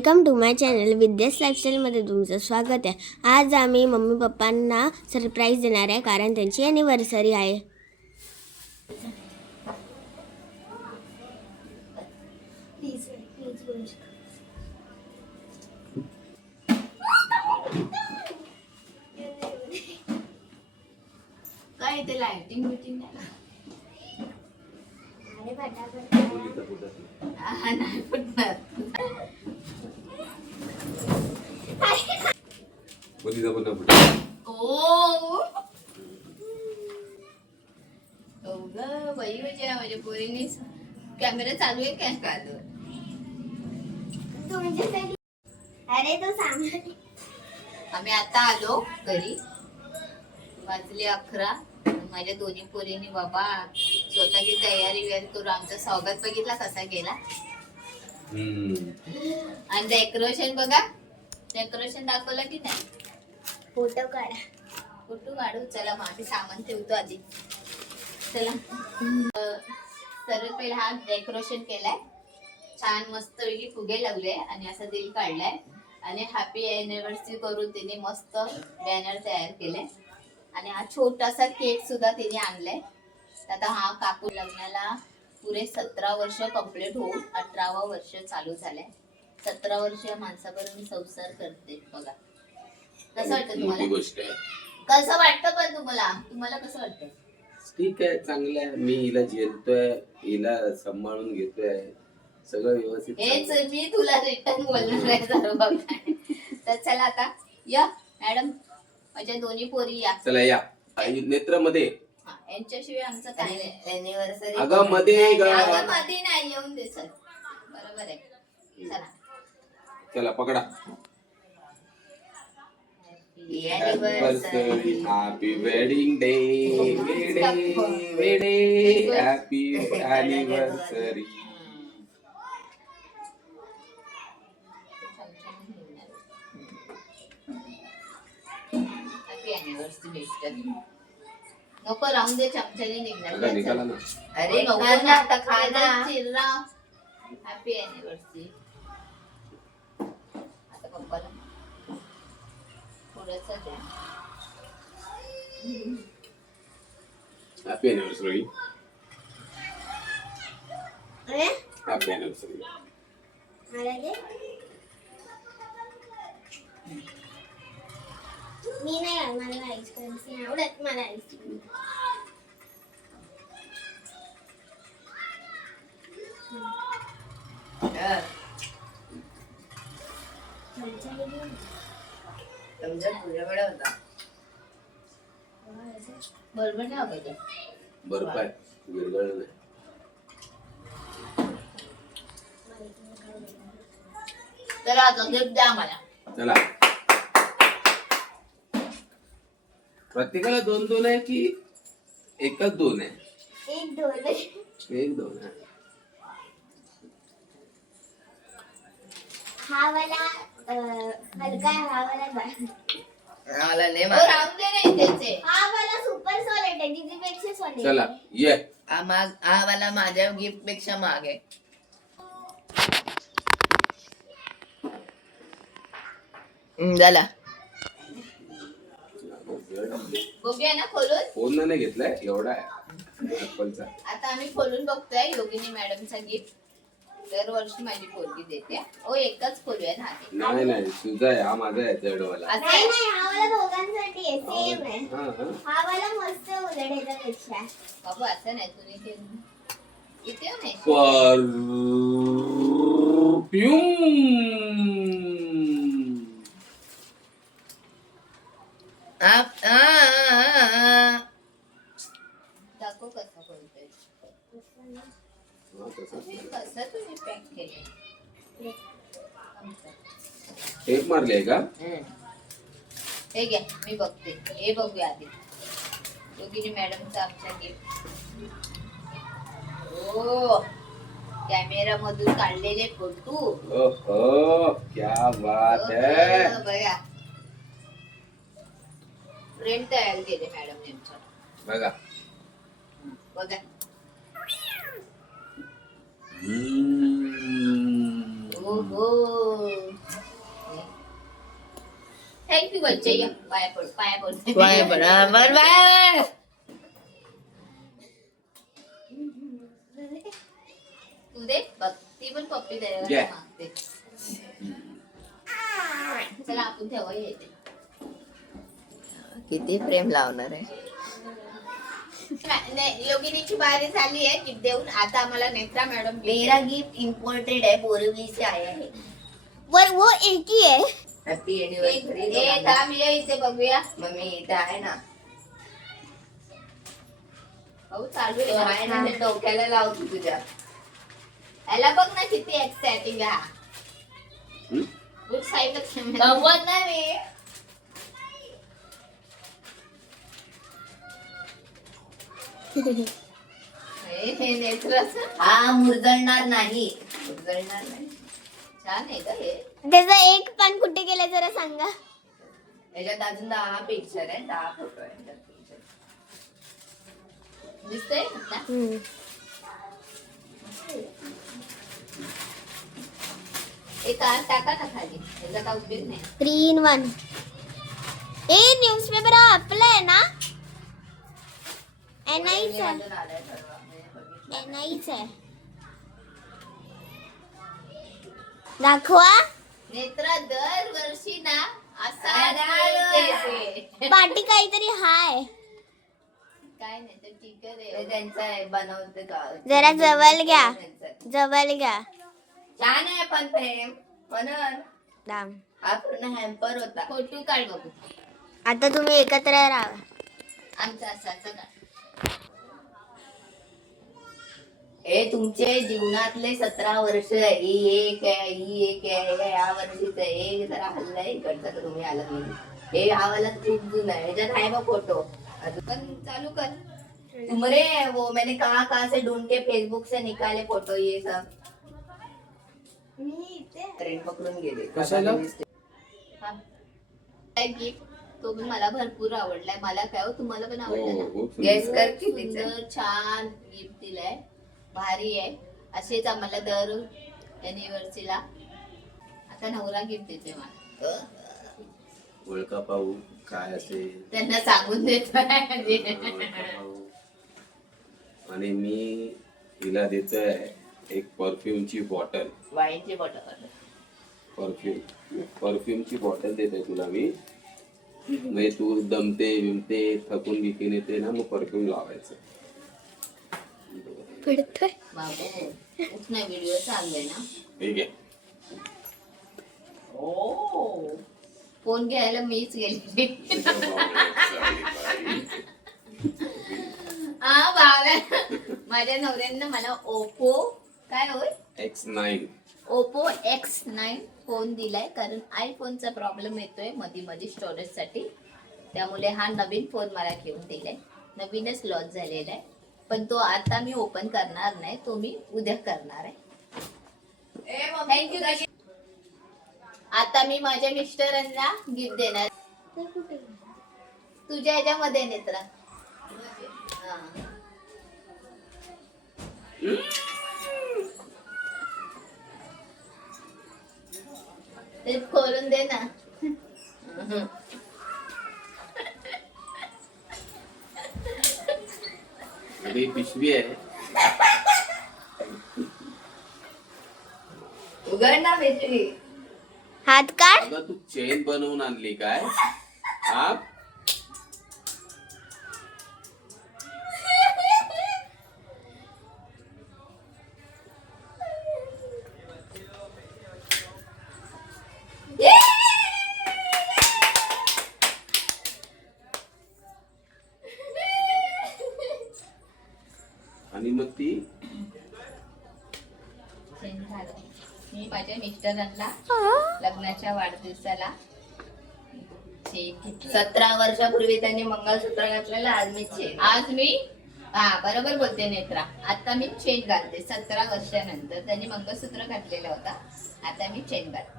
Welcome to my channel विद्यास लाईफस्टाईलमध्ये तुमचं स्वागत आहे. आज आम्ही मम्मी पप्पांना सरप्राईज देणार आहे कारण त्यांची ॲनिव्हर्सरी आहे. काय ते लाइटिंग बिटिंग नाही का? नाही फुटणार. बाई माझ्या पोरीने कॅमेरा चालू आहे काय का? अरे तो सामान आम्ही आता आलो घरी, वाजले 11. माझ्या दोन्ही पोरींनी बाबा स्वतःची तयारी वेळ करून आमचं स्वागत बघितला कसा गेला. आणि डेकोरेशन बघा, डेकोरेशन दाखवलं की नाही? फोटो काढा. फोटो काढू. चला माझे सामान ठेवतो आधी. चला सर्वात पहिला हा डेकोरेशन केलाय, छान मस्त वेगळी फुगे लावले आणि असं दिल काढलाय आणि हॅपी अॅनिव्हर्सरी करून तिने मस्त बॅनर तयार केलाय आणि हा छोटासा केक सुद्धा तिने आणलाय. आता हा काकू लग्नाला पुरे 17 वर्ष कंप्लीट होऊन 18वा वर्ष चालू झालंय. 17 वर्ष माणसाबरोबर मी संसार करते बघा. कसं वाटतं तुम्हाला? गोष्ट आहे. कसं वाटतं पण तुम्हाला कसं वाटतं? ठीक आहे, चांगलं आहे. मी हिला झेलतोय, हिला सांभाळून घेतोय, सगळं व्यवस्थित. हेच मी तुला रिटर्न बोलणार आहे सर्व. तर चला आता या मॅडम, माझ्या दोन्ही पोरी या. चला या नेत्रामध्ये. यांच्याशिवाय आमचं काय नाही. अॅनिव्हर्सरी अगं मध्ये मध्ये नाही येऊन दे. चल बरोबर आहे. चला चला पकडा. Anniversary. हॅपी वेडिंग डे, वेडे हॅपी अॅनिव्हर्सरी. Happy anniversary. नको राहून दे, चमच्याने निघणार. निघाला ना. अरे नको ना, आता खायला चिरला. Happy anniversary. आता पप्पाला थोडंसं द्या. Happy anniversary. अरे हॅपी अॅनिव्हर्सरी. मला दे. मी नाही, मला आईस्क्रीम नाही आवडत. मला आईस्क्रीम तुझ्याकडे होता बरोबर नाही हवं. बरोबर आहे, विरघळलं नाही. तर आता गिफ्ट द्या मला. चला प्रत्येकाला 2-2 आहे की एकच 2 आहे? एक दोन. एक 2 आहे. हा वाला हलका आहे, हा वाला राहून दे नाही त्याचे. हा वाला सुपर सॉलिड आहे, दीदीपेक्षा सॉलिड. चला ये. हा वाला माझ्या गिफ्ट पेक्षा महाग आहे. झाला बघूया ना खोलून. फोन नाही घेतलाय, एवढा आहे ऍपलचा. आता आम्ही खोलून बघतोय योगिनी मॅडमचा गिफ्ट. दरवर्षी माझी पोरगी देते. ओ एकच खोलूया ना. नाही नाही, तुझा आहे, हा माझा आहे जडवाला. नाही नाही, हा वाला दोघांसाठी आहे, सेम आहे. हा हा वाला मस्त उलट ह्याच्यापेक्षा. बाबू असं नाही, तुम्ही ते इथे नाही. दाखव कसं बोलतोय. कसं तुम्ही पॅक केलं? टेप मारले का? हे घ्या, मी बघते. हे बघूया आधी योगिनी मॅडमचा आमचा गिफ्ट. हो, कॅमेरा मधून काढलेले फोटो. ओहो, क्या बात है. बघा फ्रेम तयार केले मॅडम यांच्या. बघा बघा. ओहो की वरचे ये पाया पड बाय बरोबर बाय. तू दे बघ ती पण पप्पी द्यायला घ्या. मागते. चला आपण तेव्हा येते. किती प्रेम लावणार आहे. योगिनीची बारी झाली आहे गिफ्ट देऊन. आता आम्हाला नेत्रा मॅडम मेरा गिफ्ट इम्पोर्टेड है, बोरीवली से आया है. वो एक ही है. Happy anniversary. इथे बघूया. मम्मी इथे आहे ना. हो चालू तो आहे ना, ते डोक्याला लावतो तुझ्या. याला बघ ना किती एक्साइटिंग आहे. हम्म? गुड साईड गंमत नाही मी. हा मुरझळणार नाही. मुरझळणार नाही. छान आहे का हे. त्याचा एक पान कुठे गेला जरा सांगा. याच्यात अजून 10 पिक्चर आहे, 10 फोटो आहे त्यात picture. दिसतंय ना? एक कार टाका ना खाली. त्याचा काय उपयोग नाही. 3 in 1. न्यूजपेपर आपला आहे ना. NIच आहे. अजून आलंय परवा. मी बघितलं. NIच आहे. दाखवा. नेत्रा दरवर्षी ना असा अरे. पाठी काहीतरी हाय. काय नाही तर ठीक ते आहे. त्यांचं आहे, बनवते का. जरा जवळ घ्या. त्यांचं आहे. जवळ घ्या. छान आहे पण प्रेम म्हणून. दाम. हा पूर्ण हॅम्पर होता. फोटो काढ बघू. आता तुम्ही एकत्र राहा. आमचा असाचा काढ. हे तुमचे जीवनातले 17 वर्ष. ही एक आहे, ही एक आहे, हे या वर्षीचं आहे. हे जरा हल्लंय इकडचं तर तुम्ही आलं नाही. हे आवाला खूप जुनं आहे. ह्याच्यात आहे बघ फोटो. पण चालू कर. तुमरे वो मैंने कहाँ से ढूंढ के फेसबुक से निकाले फोटो ये सब. ट्रेन पकडून गेले. कशाला? गिफ्ट तो पण मला भरपूर आवडलाय. मला काय हो तुम्हाला पण आवडला ना. खूप सुंदर. गेस कर कितीचं. सुंदर छान गिफ्ट दिलाय. भारी आहे. असेच आम्हाला दर एनिव्हर्सरीला आता नवरा गिफ्ट देते मला. ओळखा पाहू काय असेल. त्यांना सांगून देतोय. ओळखा पाहू. आणि मी तिला देतोय एक परफ्यूमची बॉटल. वाईनची बॉटल. परफ्यूमची बॉटल देतोय तुला मी. म्हणजे तू दमते बिमते थकून बिकून येते ना, मग परफ्यूम लावायचं. पडतोय. बाबू उठना व्हिडिओ चालू आहे ना. ठीक आहे. ओ फोन घ्यायला मीच गेले. हा बाबा माझ्या नवऱ्यानं मला ओप्पो काय होय X9 ओप्पो X9 फोन दिलाय. कारण आयफोनचा प्रॉब्लेम येतोय मध्ये मध्ये स्टोरेज साठी. त्यामुळे हा नवीन फोन मला घेऊन दिलाय. नवीनच लॉन्च झालेला आहे. पण तो आता मी ओपन करणार नाही. तो मी उद्या करणार आहे. थँक्यू. आता मी माझ्या मिस्टरांना गिफ्ट देणार. तुझ्या ह्याच्यामध्ये नेत्रा. हा. ते खोलून दे ना. ही पिशवी आहे. उघड ना बेटी. हात काढ. अगं तू चेन बनवून आणली काय? हा आणि मग ती मी माझ्या मिस्टरांना लग्नाच्या वाढदिवसाला 17 वर्षापूर्वी त्यांनी मंगळसूत्र घातलेलं. आज मी चेन. आज मी हा बरोबर बोलते नेत्रा. आता मी चेन घालते. 17 वर्षानंतर त्यांनी मंगळसूत्र घातलेला होता. आता मी चेन घालते.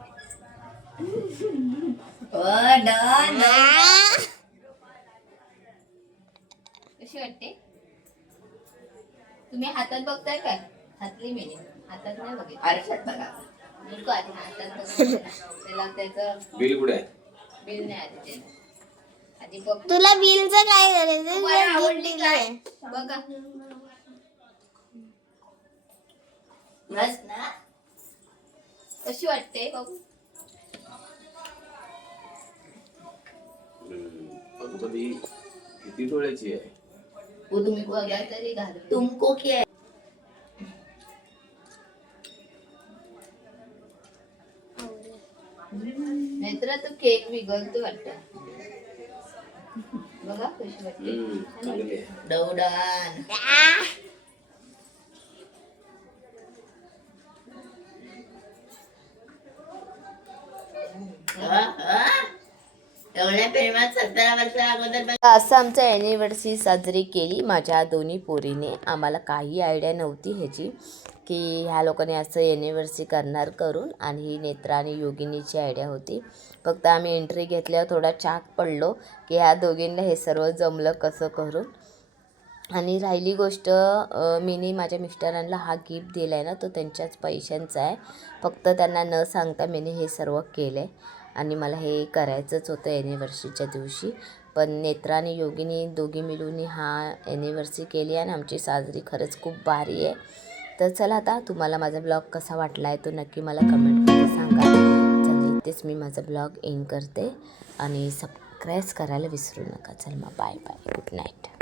कशी वाटते? तुम्ही हातात बघताय काय? हातली मी हातात नाही बघितलं. आरशात बघा. बिलकुल आधी हातात बघितलं. त्याला त्याचं बिल कुठे आहे? बिल नाही आधी ते आधी बघ तुला बिलचं काय करायचं तुम्हाला तुला आवडली gift काय दिलंय. बघा मस्त ना. कशी वाटते बघू कधी कधी किती डोळ्याची आहे वो तुमको बघा क्या है? तरी घालून तुमको क्या है? नाहीतर तो केक विगलतो वाटतं बघा कशी वाटते चांगली आहे दौडान. एवढ्या प्रेमात 17 वर्षा अगोदर असं आमचं ॲनिव्हर्सरी साजरी केली माझ्या दोन्ही पोरीने. आम्हाला काही आयडिया नव्हती ह्याची की ह्या लोकांनी असं ॲनिव्हर्सरी करणार करून, आणि ही नेत्रा आणि योगिनीची आयडिया होती. फक्त आम्ही एंट्री घेतल्यावर थोडा चाक पडलो की ह्या दोघींना हे सर्व जमलं कसं करून. आणि राहिली गोष्ट, मीनी माझ्या मिस्टरांना हा गिफ्ट दिला आहे ना, तो त्यांच्याच पैशांचा आहे. फक्त त्यांना न सांगता मीने हे सर्व केलं आहे आणि मला हे करायचंच होतं ॲनिव्हर्सरीच्या दिवशी. पण नेत्रा आणि योगिनी दोघी मिळून हा ॲनिव्हर्सरी केली आणि आमची साजरी खरंच खूप भारी आहे. तर चला आता तुम्हाला माझा ब्लॉग कसा वाटला आहे तो नक्की मला कमेंटमध्ये सांगा. चला इथेच मी माझा ब्लॉग एंड करते आणि सबस्क्राईब करायला विसरू नका. चल मग बाय बाय, गुड नाईट.